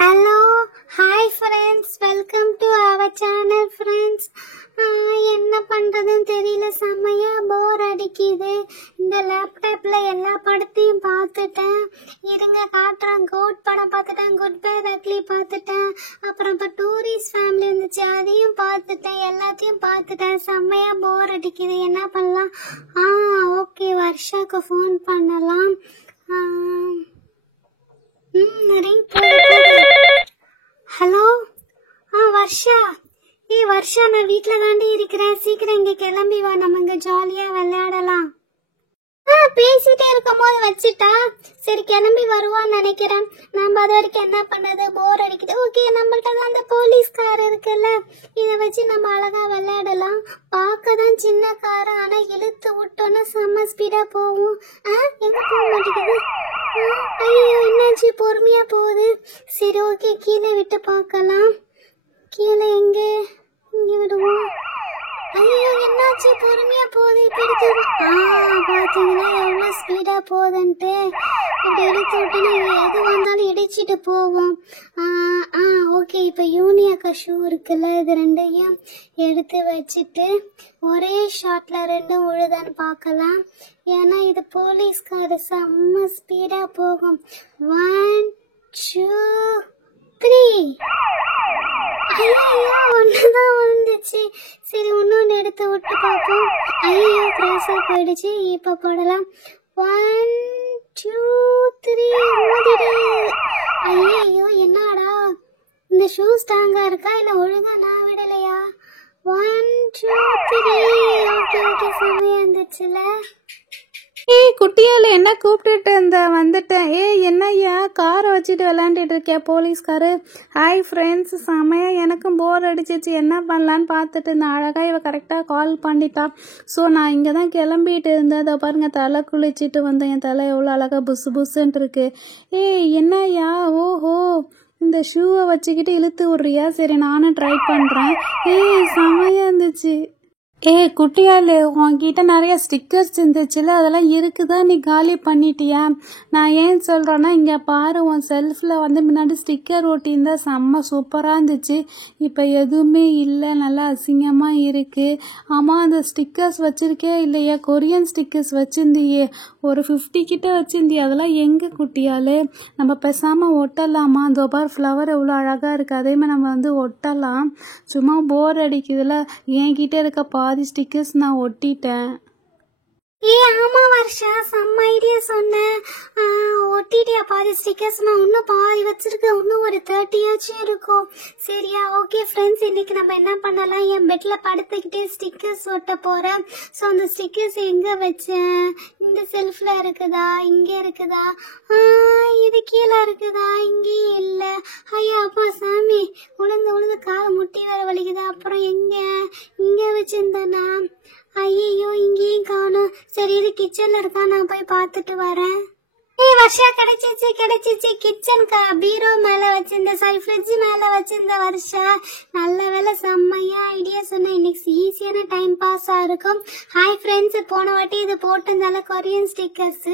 Hello hi friends, welcome to our channel friends. என்ன பண்ணுறதுன்னு தெரியல, செம்மையா போர் அடிக்குது. இந்த லேப்டாப்பில் எல்லா படத்தையும் பார்த்துட்டேன். இருங்க காட்டுறேன். கோட் படம் பார்த்துட்டேன், குட் பை ரக்லி பார்த்துட்டேன், அப்புறம் இப்போ டூரிஸ்ட் ஃபேமிலி இருந்துச்சு அதையும் பார்த்துட்டேன். எல்லாத்தையும் பார்த்துட்டேன். செம்மையா போர் அடிக்குது. என்ன பண்ணலாம்? ஓகே, வர்ஷாக்கு ஃபோன் பண்ணலாம். ஹலோ, வர்ஷா. வர்ஷா, நான் வீட்டுல தாண்டி இருக்கிறேன். சீக்கிரம் இங்க கிளம்பி வா, நம்ம இங்க ஜாலியா விளையாடலாம். பேசிட்டே இருக்கும் போது வச்சுட்டா, சரி கிளம்பி வருவான்னு நினைக்கிறேன். நம்ம அது வரைக்கும் என்ன பண்ணது, போர் அடிக்குது. ஓகே, நம்மள்ட்ட தான் அந்த போலீஸ் கார் இருக்குல்ல, இதை வச்சு நம்ம அழகா விளையாடலாம். பார்க்க தான் சின்ன கார், ஆனா இழுத்து விட்டோன்னா செம்ம ஸ்பீடா போகும். எங்க போக மாட்டேங்குது? ஐயோ, என்னாச்சு? பொறுமையா போகுது. சரி ஓகே, கீழே விட்டு பார்க்கலாம். கீழே எங்க? இங்க விடுவோம். ஐயோ, என்னாச்சு? பொறுமையா போகுது. இப்ப எடுத்து பாத்தீங்களா எவ்வளவு ஸ்பீடா போகுதுன்ட்டு. இப்படி எடுத்து விட்டுனா எது வந்தாலும் இடிச்சிட்டு போவோம். ஓகே, இப்ப யூனியாக்கா ஷூ இருக்குல்ல, இது ரெண்டையும் எடுத்து வச்சுட்டு ஒரே ஷாட்ல ரெண்டும் உழுதான்னு பார்க்கலாம். ஏன்னா இது போலீஸ்கார செம்ம ஸ்பீடா போகும். 1 2 3. ஐயோ, ஒண்ணுதான் விழுந்துச்சு. சரி, இன்னொன்னு எடுத்து விட்டு பார்ப்போம். ஐயோ, கிராஸா போயிடுச்சு. இப்ப போடலாம். 1 2 3. ஐயோ, என்னடா இந்த ஷூ ஸ்ட்ராங்கா இருக்கா இல்ல ஒழுங்கா நான் விடலையா? 1 2 3. ஓகே ஓகே, செமையா இருந்துச்சுல. குட்டியால என்ன கூப்பிட்டுட்டு வந்துட்டேன். என்னய்யா காரை வச்சுட்டு விளையாண்டுட்டு இருக்கேன் போலீஸ்காரு? ஹாய் ஃப்ரெண்ட்ஸ், செமையா எனக்கும் போர் அடிச்சிச்சு. என்ன பண்ணலான்னு பார்த்துட்டு இருந்தேன். அழகா இவ கரெக்டாக கால் பண்ணிட்டா. ஸோ நான் இங்கே தான் கிளம்பிட்டு இருந்தேன். அதை பாருங்க, தலை குளிச்சுட்டு வந்தேன். என் தலை எவ்வளோ அழகா புசு புசுன்ட்டு இருக்கு. என்னய்யா? ஓஹோ, இந்த ஷூவை வச்சுக்கிட்டு இழுத்து விட்றியா? சரி, நானும் ட்ரை பண்ணுறேன். செமையா இருந்துச்சு. குட்டியாலு, உன்கிட்ட நிறைய ஸ்டிக்கர்ஸ் இருந்துச்சுல, அதெல்லாம் இருக்குதா? நீ காலி பண்ணிட்டியா? நான் ஏன் சொல்கிறேன்னா, இங்கே பாரு, உன் செல்ஃபில் முன்னாடி ஸ்டிக்கர் ஒட்டியிருந்தா செம்ம சூப்பராக இருந்துச்சு. இப்போ எதுவுமே இல்லை, நல்லா அசிங்கமாக இருக்குது. ஆமாம், அந்த ஸ்டிக்கர்ஸ் வச்சுருக்கே இல்லையா? கொரியன் ஸ்டிக்கர்ஸ் வச்சுருந்தியே, ஒரு 50 கிட்ட வச்சுருந்தியே, அதெல்லாம் எங்கே குட்டியாலு? நம்ம பேசாமல் ஒட்டலாமா? அந்த பார், ஃப்ளவர் எவ்வளோ அழகாக இருக்குது. அதேமாதிரி நம்ம ஒட்டலாம். சும்மா போர் அடிக்குதுல. என்கிட்ட இருக்க பாதி ஸ்டிக்கர்ஸ் நான் ஒட்டிட்டேன். ஆமா வர்ஷா, செம்ம ஐடியா சொன்னேன். ஒட்டிட்டியா பாதி ஸ்டிக்கர்ஸ்? நான் இன்னும் பாதி வச்சிருக்கேன். இன்னும் ஒரு 30 ஆச்சும் இருக்கும். சரியா? ஓகே ஃப்ரெண்ட்ஸ், இன்னைக்கு நம்ம என்ன பண்ணலாம், என் பெட்ல படுத்துக்கிட்டே ஸ்டிக்கர்ஸ் ஒட்ட போறேன். ஸோ அந்த ஸ்டிக்கர்ஸ் எங்க வச்சேன்? இந்த செல்ஃப்ல இருக்குதா? இங்க இருக்குதா? இது கீழே இருக்குதா? இங்கேயும் இல்ல. ஐயா அப்பா சாமி, உளுந்து கால் முட்டி வேற வலிக்குதா. அப்புறம் எங்க? இங்க வச்சிருந்தேனா? ஐயோ, இங்கேயும் காணோம். சரி, இது கிச்சன்ல இருக்கா, நான் போய் பார்த்துட்டு வரேன். வர்ஷா, கிடைச்சிச்சு. கிச்சன் பீரோ மேல வச்சிருந்த, சாரி ஃப்ரிட்ஜ் மேல வச்சிருந்த வர்ஷா. நல்ல வேலை, செம்மையா ஐடியா சொன்ன. இன்னைக்கு ஈஸியான டைம் பாஸா இருக்கும். ஹாய் ஃப்ரெண்ட்ஸ், போன வாட்டி இது போட்டிருந்தால கொரியன் ஸ்டிக்கர்ஸ்.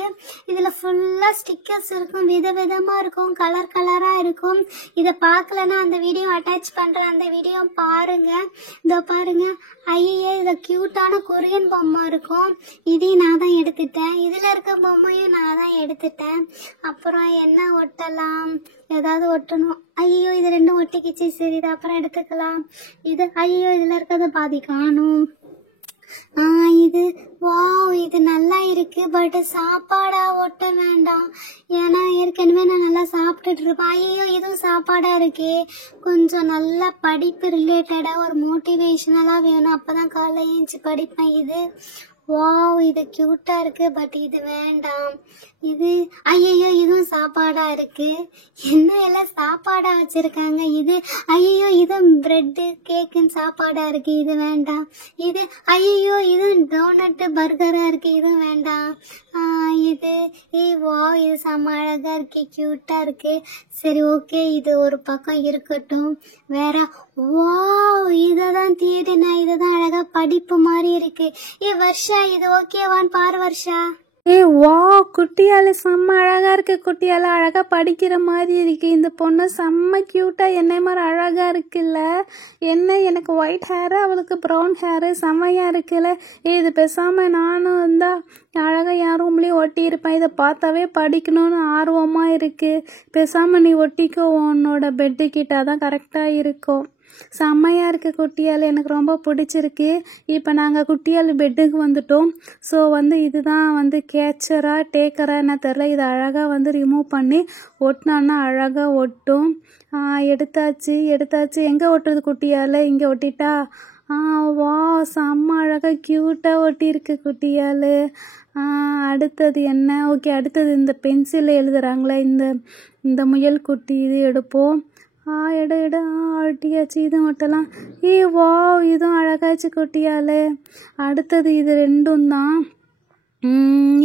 இதுல ஃபுல்லா ஸ்டிக்கர்ஸ் இருக்கும், விதவிதமா இருக்கும், கலர் கலரா இருக்கும். இதை பார்க்கலன்னா அந்த வீடியோ அட்டாச் பண்றேன், அந்த வீடியோ பாருங்க. இதோ பாருங்க. ஐயே, இதுல கியூட்டான கொரியன் பொம்மை இருக்கும். இதையும் நான் தான் எடுத்துட்டேன். இதுல இருக்க பொம்மையும் நான் தான் எடுத்துட்டேன். அப்புறம் என்ன ஒட்டலாம்? ஏதாவது ஒட்டணும். ஐயோ, இது ரெண்டும் ஒட்டிக்கிச்சு. சரி, இது அப்புறம் எடுத்துக்கலாம். இது ஐயோ, இதுல இருக்கிறத பாதி காணும். இது இது நல்லா இருக்கு. பட் சாப்பாடா ஒட்ட வேண்டாம், ஏன்னா ஏற்கனவே நான் நல்லா சாப்பிட்டுட்டு இருப்பேன். ஐயோ, இதுவும் சாப்பாடா இருக்கே. கொஞ்சம் நல்லா படிப்பு ரிலேட்டடா ஒரு மோட்டிவேஷனலா வேணும், அப்பதான் காலைல ஏஞ்சி படிப்பேன். இது கியூட்டா இருக்கு. பட் இது வேண்டாம். இது ஐயோ, இதுவும் சாப்பாடா இருக்கு. என்ன எல்லாம் சாப்பாடா வச்சிருக்காங்க. இது ஐயோ, இது பிரெட்டு கேக்குன்னு சாப்பாடா இருக்கு. இது வேண்டாம். இது ஐயோ, இது டோனட் பர்கரா இருக்கு. இது வேண்டாம். இது இது செம்ம அழகா இருக்கு, கியூட்டா இருக்கு. சரி ஓகே, இது ஒரு பக்கம் இருக்கட்டும். வேற இததான் தேடினா, இதுதான் அழகா படிப்பு மாதிரி இருக்கு. வர்ஷா, இது ஓகேவான்னு பாரு வர்ஷா. வா குட்டியால செம்ம அழகா இருக்கு. குட்டியால அழகா படிக்கிற மாதிரி இருக்கு. இந்த பொண்ணு செம்ம கியூட்டா என்னை மாதிரி அழகா இருக்குல்ல. என்ன எனக்கு ஒயிட் ஹேரு, அவளுக்கு ப்ரௌன் ஹேரு, செம்மையா இருக்குல்ல. இது பேசாம நானும் இருந்தா அழகா என் ரூம்லயே ஒட்டி இருப்பேன். இதை பார்த்தாவே படிக்கணும்னு ஆர்வமா இருக்கு. பேசாம நீ ஒட்டிக்கோ, உன்னோட பெட்டு கிட்ட தான் கரெக்டா இருக்கும். செம்மையாக இருக்குது குட்டியால், எனக்கு ரொம்ப பிடிச்சிருக்கு. இப்போ நாங்கள் குட்டியால் பெட்டுக்கு வந்துட்டோம். ஸோ இதுதான் கேச்சரா டேக்கரா என்ன தெரில. இதை அழகாக ரிமூவ் பண்ணி ஒட்டினோன்னா அழகாக ஒட்டும். எடுத்தாச்சு. எங்கே ஒட்டுறது குட்டியால்? இங்கே ஒட்டிட்டா. வா செம்ம அழகாக க்யூட்டாக ஒட்டியிருக்கு குட்டியால். அடுத்தது என்ன? ஓகே, அடுத்தது இந்த பென்சிலில் எழுதுறாங்களே இந்த முயல் குட்டி, இது எடுப்போம். எடு ஒட்டியாச்சு. இதுவும் ஒட்டலாம். வா இதுவும் அழகாச்சு குட்டியால். அடுத்தது இது ரெண்டும் தான்.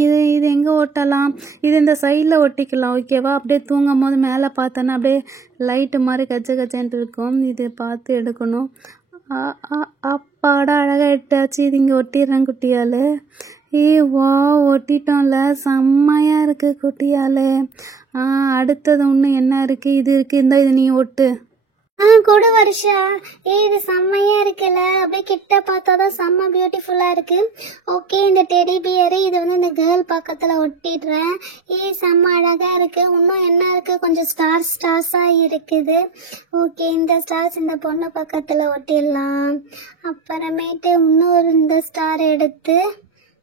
இது எங்கே ஒட்டலாம்? இது இந்த சைடில் ஒட்டிக்கலாம். ஓகேவா? அப்படியே தூங்கும் போது மேலே பார்த்தோன்னா அப்படியே லைட்டு மாதிரி கச்சன்ட்டு இருக்கும். இது பார்த்து எடுக்கணும். அப்பாடா அழகாக எடுத்தாச்சு. இது இங்கே ஒட்டிடுறேன் குட்டியால். வா ஒட்டிட்டோம்ல, செம்மையாக இருக்குது குட்டியால். அடுத்தது இன்னும் என்ன இருக்குது? இது இருக்குது. இது நீ ஒட்டு. கொடு வருஷா. இது செம்மையா இருக்குல்ல. அப்படியே கிட்ட பார்த்தாதான் செம்ம பியூட்டிஃபுல்லா இருக்கு. ஓகே, இந்த டெடி பியரு இது இந்த கேர்ள் பக்கத்துல ஒட்டிடுறேன். செம்ம அழகா இருக்கு. இன்னும் என்ன இருக்கு? கொஞ்சம் ஸ்டார்ஸா இருக்குது. ஓகே, இந்த ஸ்டார்ஸ் இந்த பொண்ணு பக்கத்துல ஒட்டிடலாம். அப்புறமேட்டு இன்னொரு இந்த ஸ்டார் எடுத்து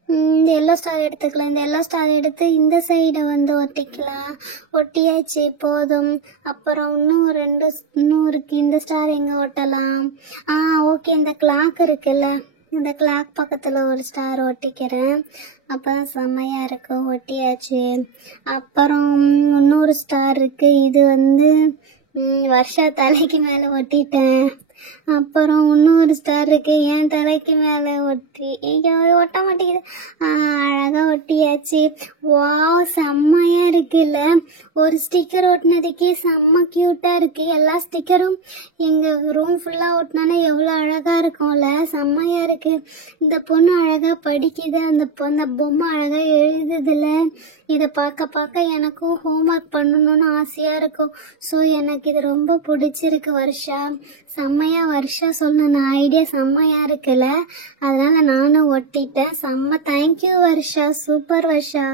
இந்த எல்லோ ஸ்டார் எடுத்துக்கலாம். இந்த எல்லோ ஸ்டார் எடுத்து இந்த சைடை ஒட்டிக்கலாம். ஒட்டியாச்சு, போதும். அப்புறம் இன்னும் இருக்கு. இந்த ஸ்டார் எங்கே ஒட்டலாம்? ஓகே, இந்த கிளாக் இருக்குல்ல, இந்த கிளாக் பக்கத்தில் ஒரு ஸ்டார் ஒட்டிக்கிறேன். அப்போதான் செம்மையாக இருக்கும். ஒட்டியாச்சு. அப்புறம் இன்னொரு ஸ்டார் இருக்கு. இது வருஷா தலைக்கு மேலே ஒட்டிட்டேன். அப்புறம் இன்னொரு ஸ்டார் இருக்கு, என் தலைக்கு மேலே ஒட்ட மாட்டேங்குது. அழகா ஒட்டியாச்சு. வாவ் செம்மையா இருக்குல்ல. ஒரு ஸ்டிக்கர் ஒட்டினதுக்கே செம்ம கியூட்டா இருக்கு. எல்லா ஸ்டிக்கரும் எங்க ரூம் ஃபுல்லா ஒட்டினா எவ்வளோ அழகா இருக்கும்ல. செம்மையா இருக்கு. இந்த பொண்ணு அழகா படிக்குது. அந்த பொம்மை அழகா எழுதுதுல. இதை பார்க்க எனக்கும் ஹோம்ஒர்க் பண்ணணும்னு ஆசையா இருக்கும். ஸோ எனக்கு இது ரொம்ப பிடிச்சிருக்கு வருஷா. செம்மையா வருஷா சொன்ன ஐடியா செம்மையா இருக்குல்ல. அதனால நானும் ஒட்டிட்டேன். செம்ம தேங்க்யூ வருஷா. சூப்பர் வருஷா.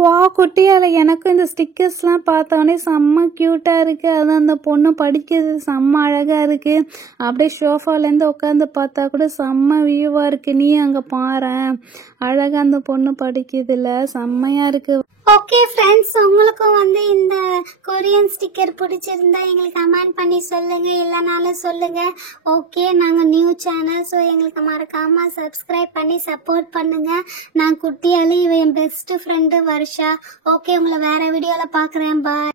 வா குட்டியால், எனக்கும் இந்த ஸ்டிக்கர்ஸ்லாம் பார்த்தோன்னே செம்ம க்யூட்டாக இருக்குது. அதுவும் அந்த பொண்ணு படிக்கிறது செம்ம அழகாக இருக்குது. அப்படியே ஷோஃபாலேருந்து உட்காந்து பார்த்தா கூட செம்ம வியூவாக இருக்குது. நீ அங்கே பாரேன், அழகாக அந்த பொண்ணு படிக்குதுல, செம்மையாக இருக்குது. ஓகே ஃப்ரெண்ட்ஸ், உங்களுக்கும் இந்த கொரியன் ஸ்டிக்கர் பிடிச்சிருந்தா எங்களுக்கு கமெண்ட் பண்ணி சொல்லுங்க, இல்லைனாலும் சொல்லுங்க. ஓகே, நாங்கள் நியூ சேனல், ஸோ எங்களுக்கு மறக்காம சப்ஸ்கிரைப் பண்ணி சப்போர்ட் பண்ணுங்க. நான் குட்டியாலி, இவன் என் பெஸ்ட் ஃப்ரெண்டு வருஷா. ஓகே, உங்களை வேற வீடியோவில் பார்க்குறேன். பாய்.